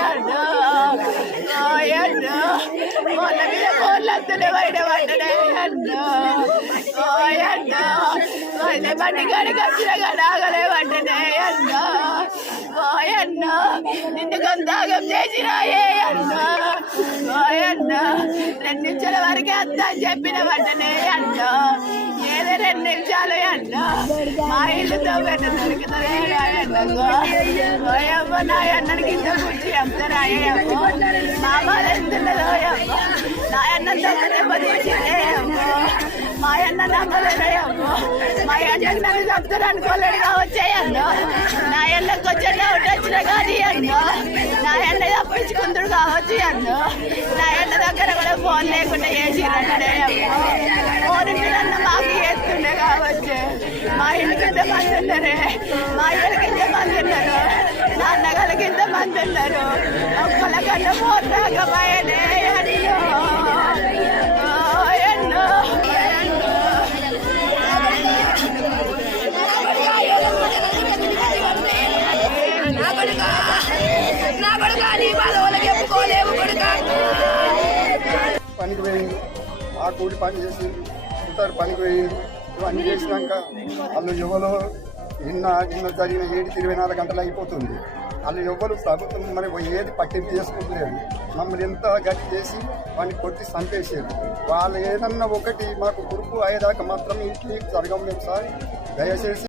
అన్నో ఓయన్నో మొన్న మీద కోళ్ళంతనే బయట పడ్డనే అన్నో ఓయన్నో వాళ్ళ బండి కాడికి వచ్చిన గడాగలే పడ్డనే అన్నో ఓయన్నో నిన్ను గంధాగం చేసినాయే అన్నో ఓయన్నో రెండు వరకే చెప్పిన పడ్డనే అన్నో రెండు నిమిషాలు మా ఇల్లుతో పెట్ట దొరికితే ఓయమ్మ నా అన్నకి ఇంత కూర్చి చెప్తారాయమ్మ మా బాధ నా అన్న దెబ్బ మా అన్న నమ్మలేదయ్యమ్మ మా అన్నకి నన్ను చెప్తారు అనుకోలేడు కావచ్చే నా అన్నకు వచ్చే డౌట్ వచ్చిన కానీ అన్న నా అన్న తప్పించుకుంటాడు కావచ్చు అన్న నా ఎన్న దగ్గర కూడా ఫోన్ లేకుండా చేసిరన్నడే అన్నో ఎన్నో నా కొడుక నా కొడుక నీ బాధ వాళ్ళకి చెప్పుకోలేవు కొడుక పనికి పోయింది ఆ కూలి పని చేసి ఇతరు పనికి పోయింది ఇవన్నీ చేసినాక వాళ్ళు ఎవరు నిన్న నిన్న జరిగిన ఏడు ఇరవై నాలుగు గంటలు అయిపోతుంది. వాళ్ళు ఎవ్వరు ప్రభుత్వం మరి ఏది పట్టింపు చేసుకుంటలేదు మమ్మల్ని ఎంత గట్టి చేసి వాడిని కొట్టి చంపేసారు వాళ్ళు ఏదన్నా ఒకటి మాకు కురుపు అయ్యేదాకా మాత్రం ఇంటికి జరగం సార్. దయచేసి